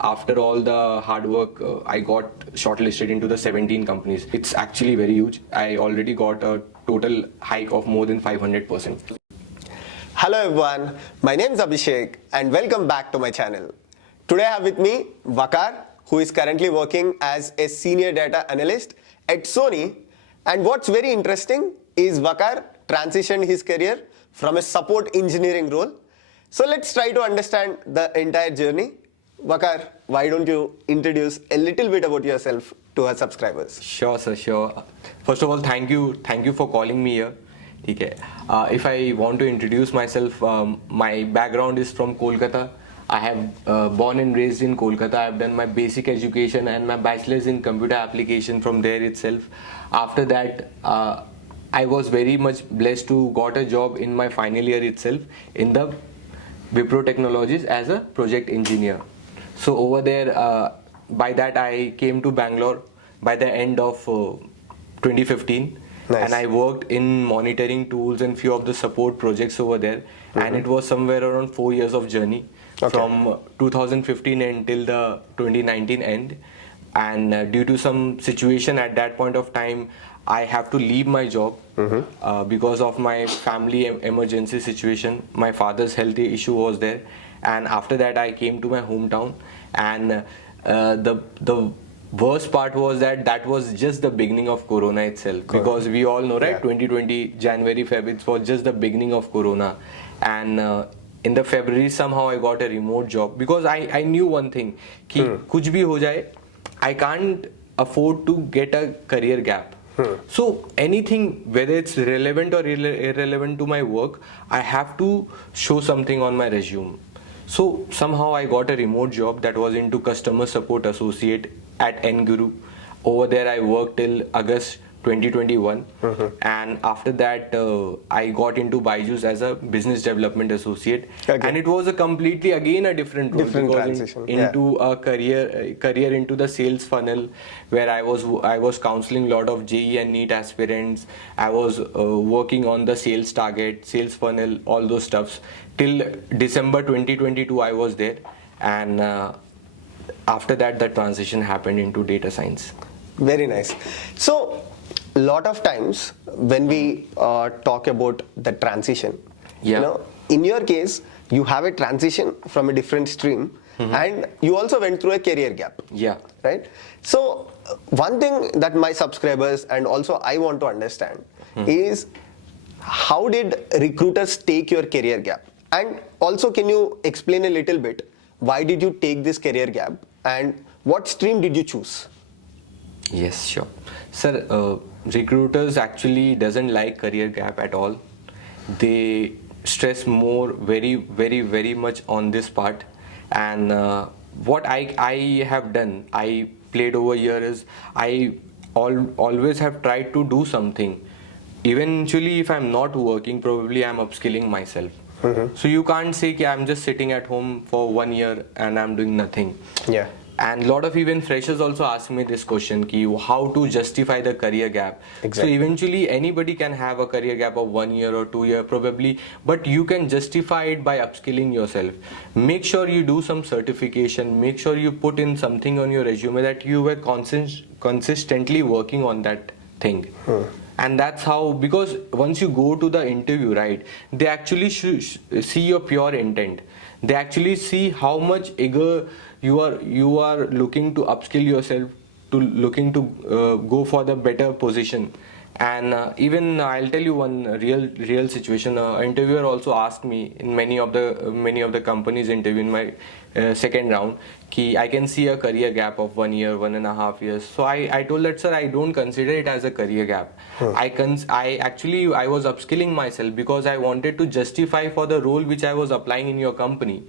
after all the hard work, I got shortlisted into the 17 companies. It's actually very huge. I already got a total hike of more than 500%. Hello everyone, my name is Abhishek and welcome back to my channel. Today I have with me Waquar, who is currently working as a senior data analyst at Sony. And what's very interesting is Waquar transitioned his career from a support engineering role. So let's try to understand the entire journey. Waquar, why don't you introduce a little bit about yourself to our subscribers? Sure, sir, sure. First of all, thank you for calling me here. Okay. If I want to introduce myself, my background is from Kolkata. I have born and raised in Kolkata. I have done my basic education and my bachelor's in computer application from there itself. After that, I was very much blessed to got a job in my final year itself in the Wipro Technologies as a project engineer. So over there, by that I came to Bangalore by the end of 2015. Nice. And I worked in monitoring tools and few of the support projects over there. And it was somewhere around 4 years of journey from 2015 until the 2019 end. And due to some situation at that point of time, I have to leave my job because of my family emergency situation. My father's health issue was there. And after that, I came to my hometown. And the worst part was that was just the beginning of Corona itself. Because we all know, right? 2020, January, February, it was just the beginning of Corona. And in the February, somehow I got a remote job. Because I knew one thing, ki kuch bhi ho jaye, I can't afford to get a career gap. So anything, whether it's relevant or irrelevant to my work, I have to show something on my resume. So somehow I got a remote job that was into customer support associate at Nguru. Over there I worked till August 2021, and after that I got into Byju's as a business development associate, and it was a completely again a different role, into a career into the sales funnel, where I was counseling a lot of JEE and NEET aspirants. I was working on the sales target, sales funnel, all those stuffs till December 2022. I was there, and after that the transition happened into data science. Very nice. So a lot of times when we talk about the transition, you know, in your case, you have a transition from a different stream, and you also went through a career gap. Right? So one thing that my subscribers and also I want to understand is, how did recruiters take your career gap? And also, can you explain a little bit, why did you take this career gap and what stream did you choose? Yes, sure. Sir, recruiters actually doesn't like career gap at all. They stress more very much on this part. And what I have done, I played over here is, I always have tried to do something. Eventually, if I'm not working, probably I'm upskilling myself. So you can't say I'm just sitting at home for 1 year and I'm doing nothing. And a lot of even freshers also ask me this question, how to justify the career gap. So eventually anybody can have a career gap of 1 year or 2 year probably, but you can justify it by upskilling yourself. Make sure you do some certification, make sure you put in something on your resume that you were consistently working on that thing. And that's how, because once you go to the interview, right, they actually see your pure intent. They actually see how much eager you are looking to upskill yourself, to looking to go for the better position. And even I'll tell you one real situation. Interviewer also asked me in many of the companies interview in my second round, I can see a career gap of 1 year, 1.5 years. So I told that, sir, I don't consider it as a career gap. I was upskilling myself because I wanted to justify for the role which I was applying in your company.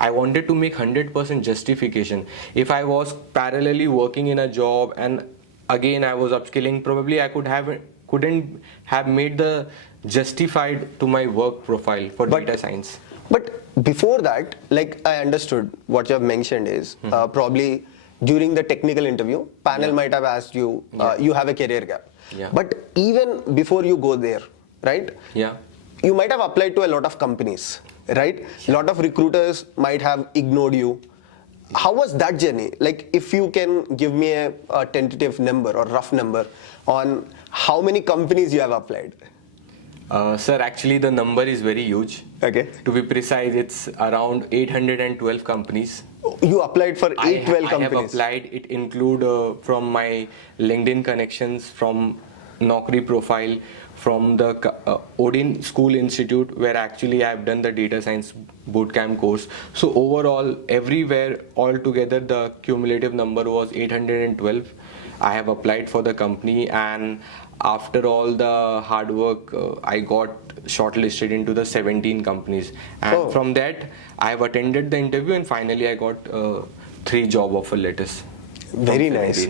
I wanted to make 100% justification. If I was parallelly working in a job and again I was upskilling, probably I couldn't have made the justified to my work profile for data science. But before that, like, I understood what you have mentioned is probably during the technical interview, panel might have asked you, you have a career gap. But even before you go there, right? You might have applied to a lot of companies, right? A lot of recruiters might have ignored you. How was that journey? Like, if you can give me a tentative number or rough number on how many companies you have applied. Sir, actually the number is very huge. Okay. To be precise, it's around 812 companies. You applied for 812 I have companies. applied. It include from my LinkedIn connections, from Naukri profile, from the Odin School Institute, where actually I have done the data science bootcamp course. So overall, everywhere altogether, the cumulative number was 812. I have applied for the company, and after all the hard work, I got shortlisted into the 17 companies. And from that, I have attended the interview, and finally I got 3 job offer letters. Very nice.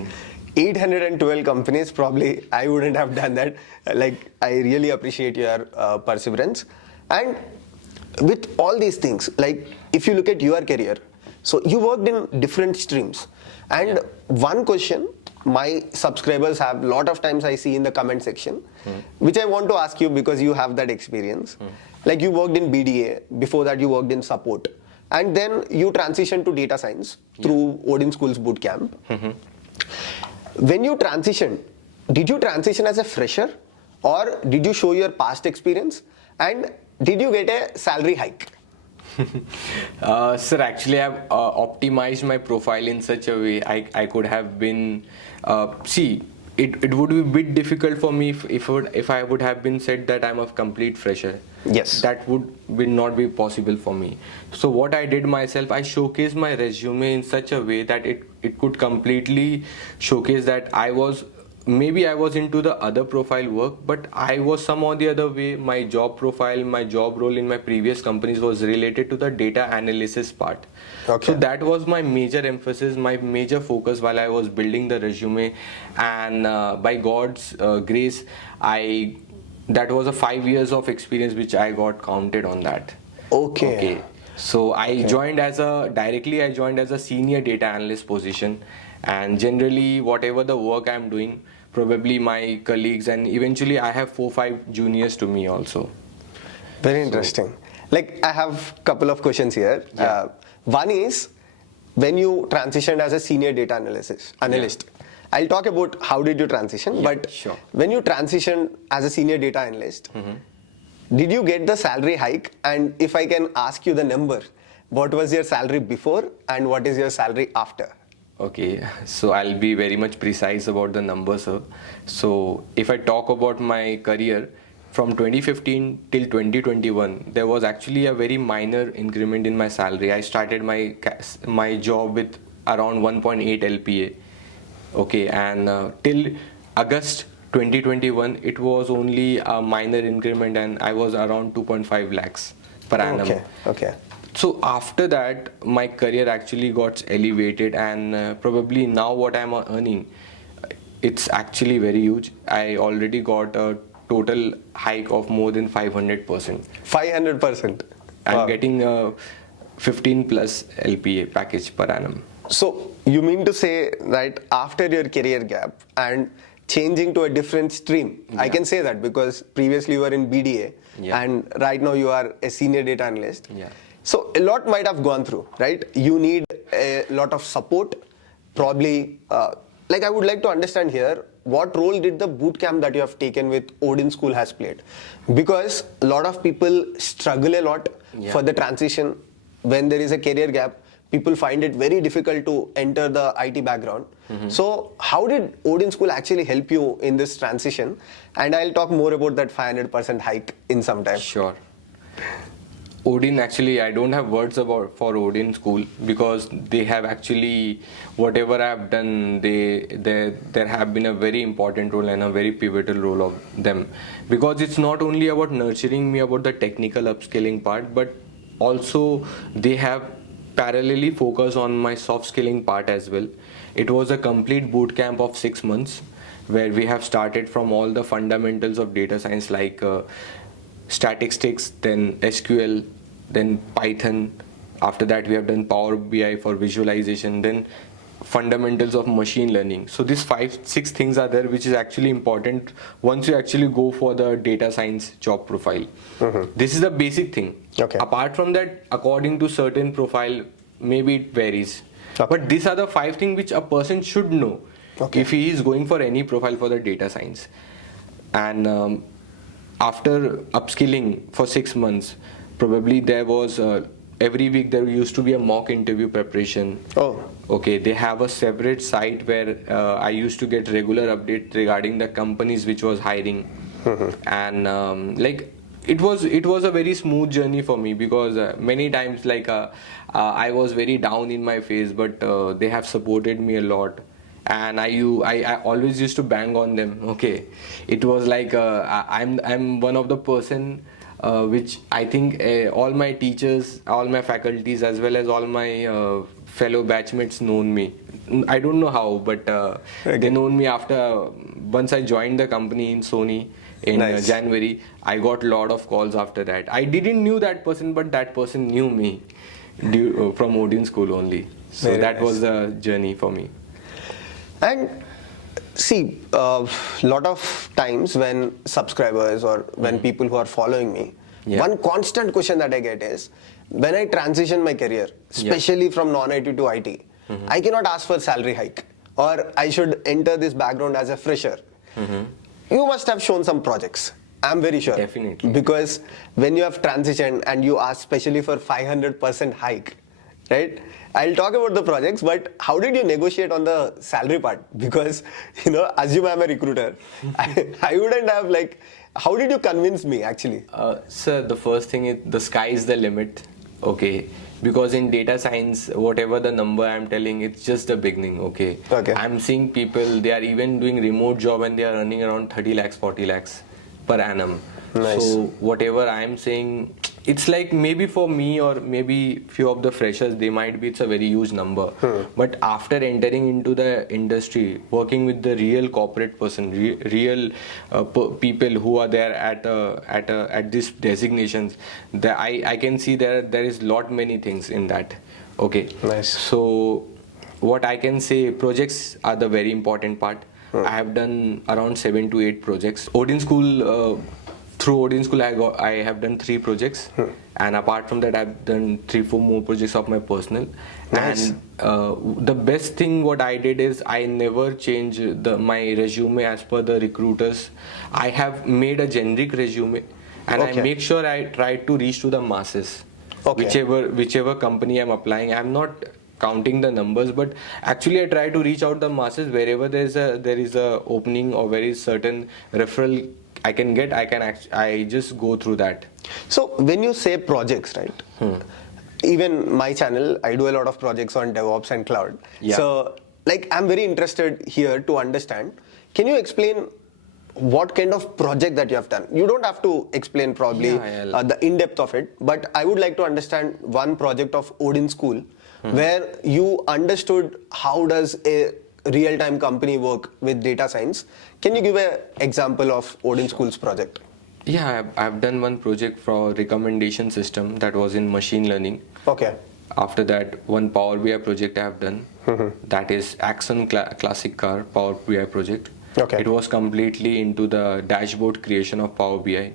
812 companies, probably I wouldn't have done that. Like, I really appreciate your perseverance. And with all these things, like, if you look at your career, so you worked in different streams. And one question my subscribers have, lot of times I see in the comment section, which I want to ask you because you have that experience. Like, you worked in BDA, before that you worked in support, and then you transitioned to data science through Odin School's bootcamp. When you transitioned, did you transition as a fresher, or did you show your past experience, and did you get a salary hike? Sir, actually I've optimized my profile in such a way I could have been, it would be a bit difficult for me if I would have been said that I'm a complete fresher. Yes. That would not be possible for me. So what I did myself, I showcased my resume in such a way that it could completely showcase that maybe I was into the other profile work, but I was some or the other way, my job profile, my job role in my previous companies was related to the data analysis part. Okay. So that was my major emphasis, my major focus while I was building the resume, and by God's grace, that was a 5 years of experience which I got counted on that. Okay. So I joined as a senior data analyst position, and generally whatever the work I'm doing, probably my colleagues, and eventually I have 4-5 juniors to me also. Very interesting. Like, I have a couple of questions here. One is, when you transitioned as a senior data analyst, I'll talk about how did you transition, but when you transitioned as a senior data analyst, did you get the salary hike? And if I can ask you the number, what was your salary before and what is your salary after? Okay, so I'll be very much precise about the numbers, sir. So if I talk about my career, from 2015 till 2021, there was actually a very minor increment in my salary. I started my job with around 1.8 LPA. Okay, and till August 2021, it was only a minor increment, and I was around 2.5 lakhs per annum. Okay. So after that, my career actually got elevated, and probably now what I'm earning, it's actually very huge. I already got a total hike of more than 500%. 500%? I'm getting a 15 plus LPA package per annum. So you mean to say that after your career gap and changing to a different stream, I can say that because previously you were in BDA and right now you are a senior data analyst. So a lot might have gone through, right? You need a lot of support, probably. Like, I would like to understand here, what role did the bootcamp that you have taken with Odin School has played? Because a lot of people struggle a lot for the transition. When there is a career gap, people find it very difficult to enter the IT background. So how did Odin School actually help you in this transition? And I'll talk more about that 500% hike in some time. Sure. Odin, actually, I don't have words for Odin School, because they have actually, whatever I've done, there have been a very important role and a very pivotal role of them, because it's not only about nurturing me about the technical upskilling part, but also they have parallelly focused on my soft skilling part as well. It was a complete boot camp of 6 months, where we have started from all the fundamentals of data science, like statistics, then SQL, then Python. After that, we have done Power BI for visualization, then fundamentals of machine learning. So these 5-6 things are there, which is actually important once you actually go for the data science job profile. This is the basic thing. Apart from that, according to certain profile, maybe it varies. But these are the 5 things which a person should know if he is going for any profile for the data science. And after upskilling for 6 months, probably there was every week there used to be a mock interview preparation. Okay, they have a separate site where I used to get regular updates regarding the companies which was hiring. And like it was a very smooth journey for me, because many times like I was very down in my face, but they have supported me a lot. And I always used to bang on them. Okay, it was like I'm one of the person which I think all my teachers, all my faculties, as well as all my fellow batchmates known me. I don't know how, but they known me after once I joined the company in Sony in January. I got a lot of calls after that. I didn't knew that person, but that person knew me from Odin school only. So that was the journey for me. And see, lot of times when subscribers or when people who are following me, one constant question that I get is, when I transition my career, especially from non-IT to IT, I cannot ask for salary hike, or I should enter this background as a fresher. You must have shown some projects. I'm very sure. Definitely. Because when you have transitioned and you ask especially for 500% hike, right? I'll talk about the projects, but how did you negotiate on the salary part? Because, assume I'm a recruiter. I wouldn't have how did you convince me actually? Sir, the first thing is the sky is the limit. Okay. Because in data science, whatever the number I'm telling, it's just the beginning. Okay. I'm seeing people, they are even doing remote job and they are earning around 30 lakhs, 40 lakhs per annum. So whatever I'm saying, it's like maybe for me or maybe few of the freshers, they might be, it's a very huge number. But after entering into the industry, working with the real corporate person, real people who are there at these designations, I can see there is lot many things in that. Okay. So what I can say, projects are the very important part. I have done around 7 to 8 projects. Odin School. Through Odin School, I have done 3 projects, and apart from that, I've done 3-4 more projects of my personal. And the best thing what I did is I never change my resume as per the recruiters. I have made a generic resume, and I make sure I try to reach to the masses. Whichever company I'm applying, I'm not counting the numbers, but actually I try to reach out the masses wherever there is a opening or very certain referral I can get. I just go through that. So when you say projects, right? Even my channel, I do a lot of projects on DevOps and cloud. So I'm very interested here to understand. Can you explain what kind of project that you have done? You don't have to explain probably the in-depth of it, but I would like to understand one project of Odin School where you understood how does a real-time company work with data science. Can you give an example of Odin School's project? Yeah, I've done one project for recommendation system that was in machine learning. After that, one Power BI project I have done. That is Axon Classic Car Power BI project. It was completely into the dashboard creation of Power BI.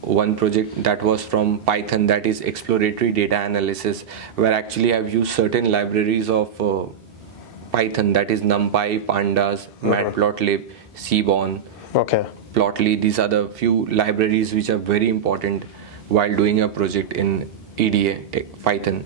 One project that was from Python, that is exploratory data analysis, where actually I've used certain libraries of Python, that is NumPy, Pandas, Matplotlib, Seaborn, Plotly. These are the few libraries which are very important while doing a project in EDA, Python.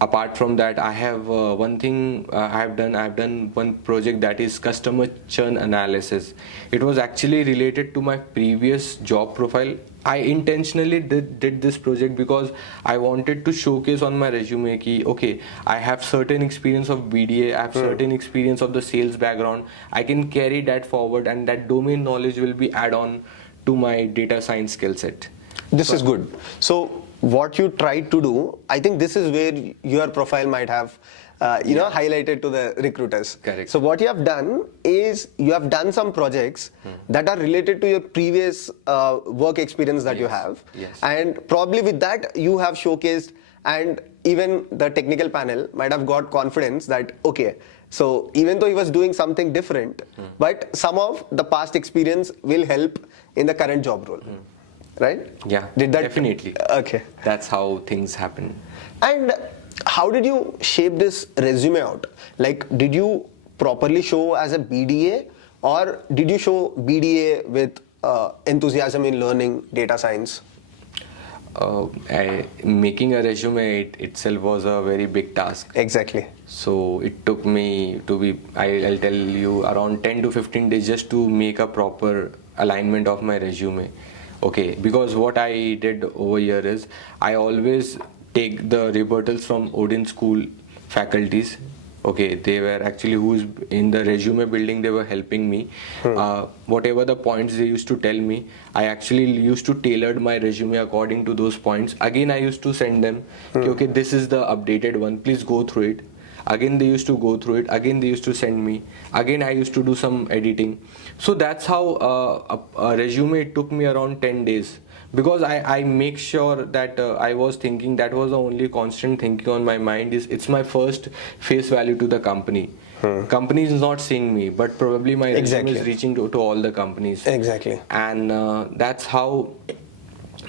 Apart from that, I have one thing I've done one project that is customer churn analysis. It was actually related to my previous job profile. I intentionally did this project because I wanted to showcase on my resume ki, okay, I have certain experience of BDA, I have certain experience of the sales background. I can carry that forward, and that domain knowledge will be add on to my data science skill set. This is good. So what you tried to do, I think this is where your profile might have highlighted to the recruiters. Correct. So what you have done is you have done some projects that are related to your previous work experience that you have. And probably with that you have showcased, and even the technical panel might have got confidence that, okay, so even though he was doing something different, but some of the past experience will help in the current job role. Right? Yeah, did that definitely. Okay, that's how things happen. And how did you shape this resume out? Like, did you properly show as a BDA, or did you show BDA with enthusiasm in learning data science? Making a resume itself was a very big task. Exactly. So it took me to be, I'll tell you, around 10 to 15 days just to make a proper alignment of my resume. Okay, because what I did over here is I always take the rebuttals from Odin school faculties. Okay, they were actually who's in the resume building, they were helping me. Whatever the points they used to tell me, I actually used to tailor my resume according to those points. Again, I used to send them, okay, this is the updated one, please go through it. Again, they used to go through it. Again, they used to send me. Again, I used to do some editing. So that's how a resume, it took me around 10 days. Because I make sure that I was thinking, that was the only constant thinking on my mind is it's my first face value to the company. Company is not seeing me, but probably my resume is reaching to all the companies. Exactly. And that's how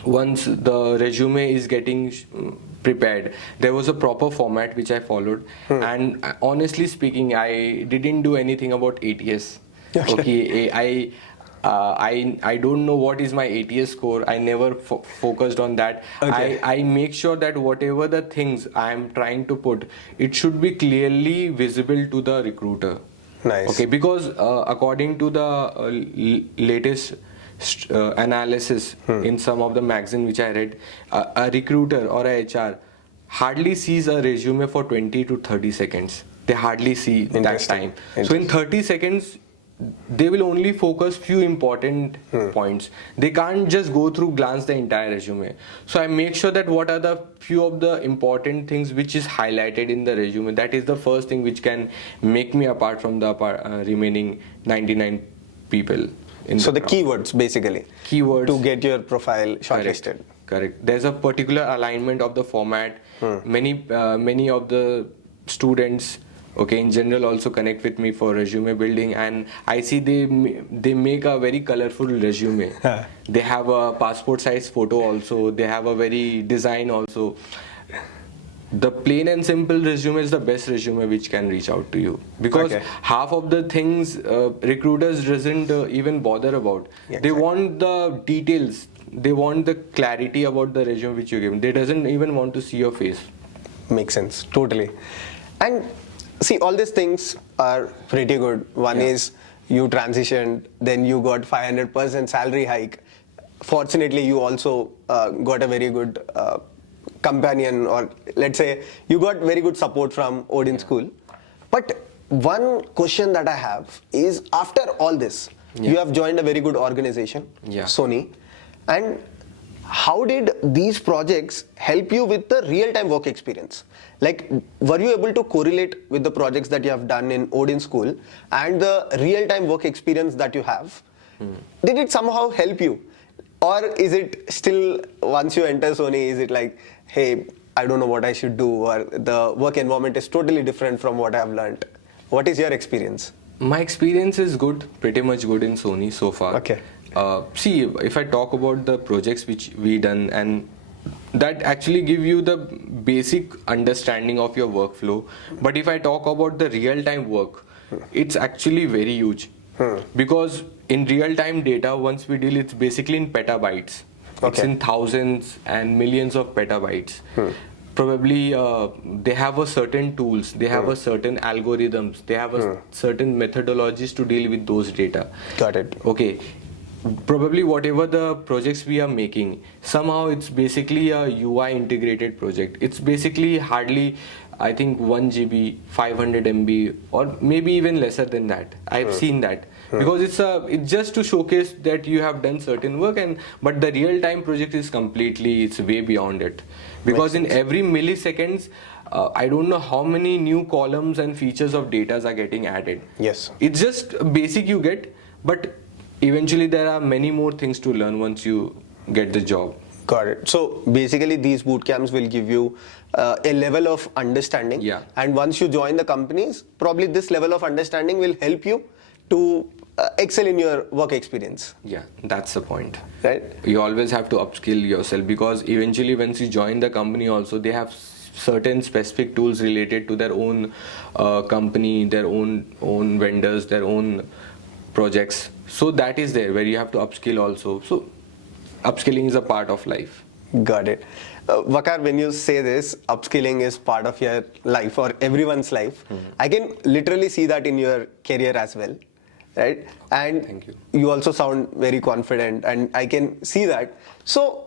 once the resume is getting prepared, there was a proper format which I followed. And honestly speaking, I didn't do anything about ATS. Okay, I don't know what is my ATS score. I never focused on that. Okay. I make sure that whatever the things I am trying to put, it should be clearly visible to the recruiter. Nice. Okay, because according to the latest analysis in some of the magazine which I read, a recruiter or a HR hardly sees a resume for 20 to 30 seconds. They hardly see that time. So in 30 seconds, they will only focus few important points. They can't just go through glance the entire resume. So I make sure that what are the few of the important things which is highlighted in the resume. That is the first thing which can make me apart from the remaining 99 people. So the keywords, basically. Keywords. To get your profile shortlisted. Correct. There's a particular alignment of the format. Many of the students, okay, in general also connect with me for resume building, and I see they make a very colorful resume. They have a passport size photo also. They have a very design also. The plain and simple resume is the best resume which can reach out to you, because half of the things recruiters doesn't even bother about. They want the details. They want the clarity about the resume which you give. They doesn't even want to see your face. Makes sense, totally. And see, all these things are pretty good. One is you transitioned, then you got 500% salary hike. Fortunately, you also got a very good companion, or let's say you got very good support from Odin School. But one question that I have is, after all this, you have joined a very good organization, Sony, and how did these projects help you with the real-time work experience? Like, were you able to correlate with the projects that you have done in Odin School and the real-time work experience that you have? Did it somehow help you? Or is it still, once you enter Sony, is it like, hey, I don't know what I should do, or the work environment is totally different from what I've learned? What is your experience? My experience is good, pretty much good in Sony so far. Okay. See, if I talk about the projects which we done, and that actually give you the basic understanding of your workflow. But if I talk about the real-time work, it's actually very huge. Because in real-time data, once we deal, it's basically in petabytes. It's in thousands and millions of petabytes. Probably they have a certain tools, they have a certain algorithms, they have a certain methodologies to deal with those data. Got it. Okay. Probably whatever the projects we are making, somehow it's basically a UI integrated project. It's basically hardly, I think, 1 GB, 500 MB, or maybe even lesser than that. I've seen that. Because it's just to showcase that you have done certain work, but the real time project is completely, it's way beyond it. Because in every milliseconds, I don't know how many new columns and features of data are getting added. Yes. It's just basic you get, but eventually there are many more things to learn once you get the job. Got it. So basically these boot camps will give you a level of understanding. Yeah. And once you join the companies, probably this level of understanding will help you to excel in your work experience. Yeah, that's the point. Right. You always have to upskill yourself, because eventually once you join the company also, they have certain specific tools related to their own company, their own vendors, their own projects. So that is there where you have to upskill also. So upskilling is a part of life. Got it. Waquar, when you say this, upskilling is part of your life or everyone's life, I can literally see that in your career as well, right? And Thank you. You also sound very confident, and I can see that. So,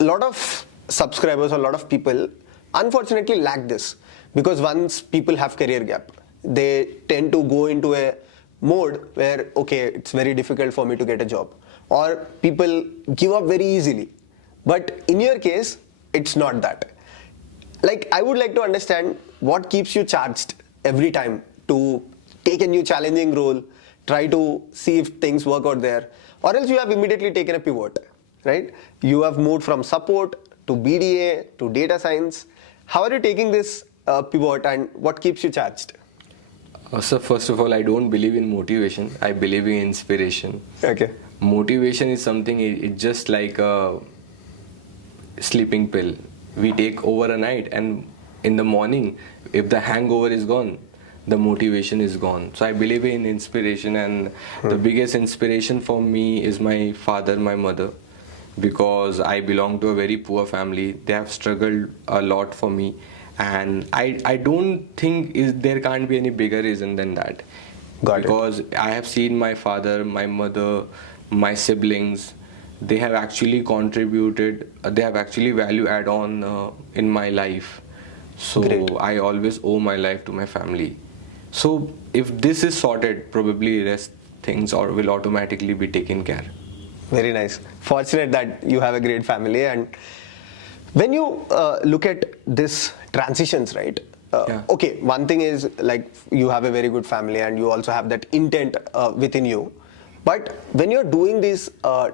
a lot of subscribers, a lot of people, unfortunately lack this, because once people have career gap, they tend to go into a mode where, okay, it's very difficult for me to get a job, or people give up very easily. But in your case, it's not that. Like, I would like to understand what keeps you charged every time to take a new challenging role, try to see if things work out there, or else you have immediately taken a pivot, right? You have moved from support to BDA to data science. How are you taking this pivot, and what keeps you charged? So first of all, I don't believe in motivation. I believe in inspiration. Okay. Motivation is something, it's just like a sleeping pill we take over a night, and in the morning, if the hangover is gone, the motivation is gone. So I believe in inspiration, and the biggest inspiration for me is my father, my mother, because I belong to a very poor family. They have struggled a lot for me, and I don't think there can't be any bigger reason than that. Got it. Because I have seen my father, my mother, my siblings, they have actually contributed, they have actually value add on in my life. So Great. I always owe my life to my family. So if this is sorted, probably rest things or will automatically be taken care. Very nice. Fortunate that you have a great family. And when you look at this transitions, right? Yeah. Okay, one thing is like you have a very good family and you also have that intent within you. But when you're doing these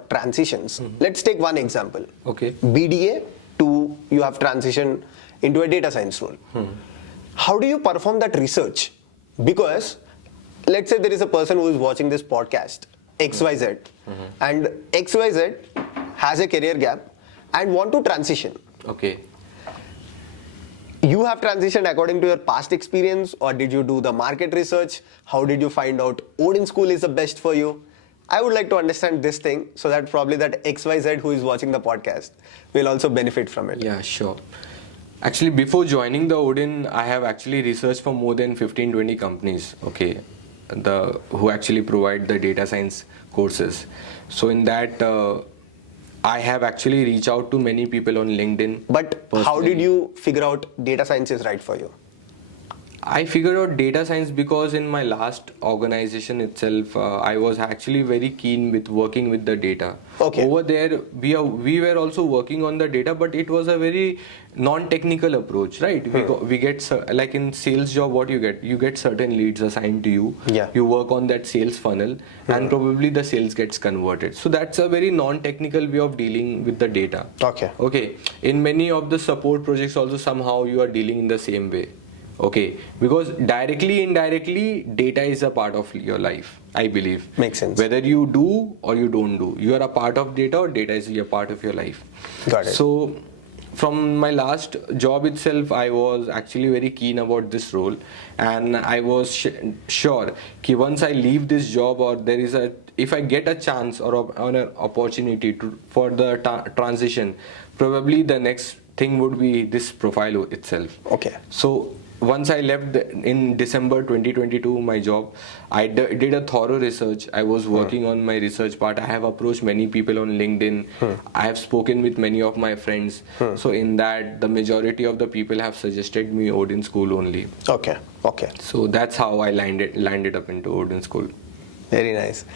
transitions, let's take one example. Okay. BDA to you have transitioned into a data science role. How do you perform that research? Because let's say there is a person who is watching this podcast, XYZ, and XYZ has a career gap and want to transition. Okay. You have transitioned according to your past experience, or did you do the market research? How did you find out Odin school is the best for you? I would like to understand this thing so that probably that XYZ who is watching the podcast will also benefit from it. Yeah, sure. Actually, before joining the Odin, I have actually researched for more than 15-20 companies, okay, who actually provide the data science courses. So in that, I have actually reached out to many people on LinkedIn. But personally. How did you figure out data science is right for you? I figured out data science because in my last organization itself, I was actually very keen with working with the data. Okay. Over there, we were also working on the data, but it was a very non-technical approach, right? We get, like in sales job, what you get certain leads assigned to you. Yeah. You work on that sales funnel, and probably the sales gets converted. So that's a very non-technical way of dealing with the data. Okay. Okay. In many of the support projects, also somehow you are dealing in the same way. Okay, because directly, indirectly, data is a part of your life, I believe. Makes sense. Whether you do or you don't do, you are a part of data, or data is a part of your life. Got it. So, from my last job itself, I was actually very keen about this role, and I was sure that once I leave this job, or if I get a chance or an opportunity for the transition, probably the next thing would be this profile itself. Okay. So once I left in December 2022 my job, I did a thorough research. I was working on my research part. I have approached many people on LinkedIn. I have spoken with many of my friends. So in that, the majority of the people have suggested me Odin School only. Okay. Okay. So that's how I landed up into Odin School. Very nice.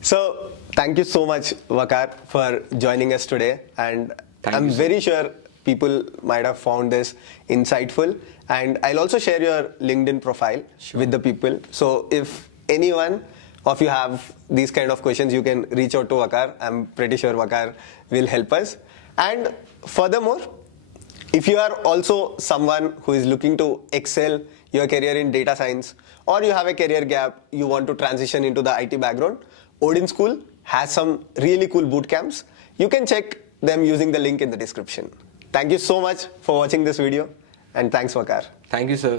So thank you so much, Waquar, for joining us today. And I'm very sure people might have found this insightful. And I'll also share your LinkedIn profile with the people. So if anyone of you have these kind of questions, you can reach out to Waquar. I'm pretty sure Waquar will help us. And furthermore, if you are also someone who is looking to excel your career in data science, or you have a career gap, you want to transition into the IT background, Odin School has some really cool boot camps. You can check them using the link in the description. Thank you so much for watching this video, And thanks, Waquar. Thank you, sir.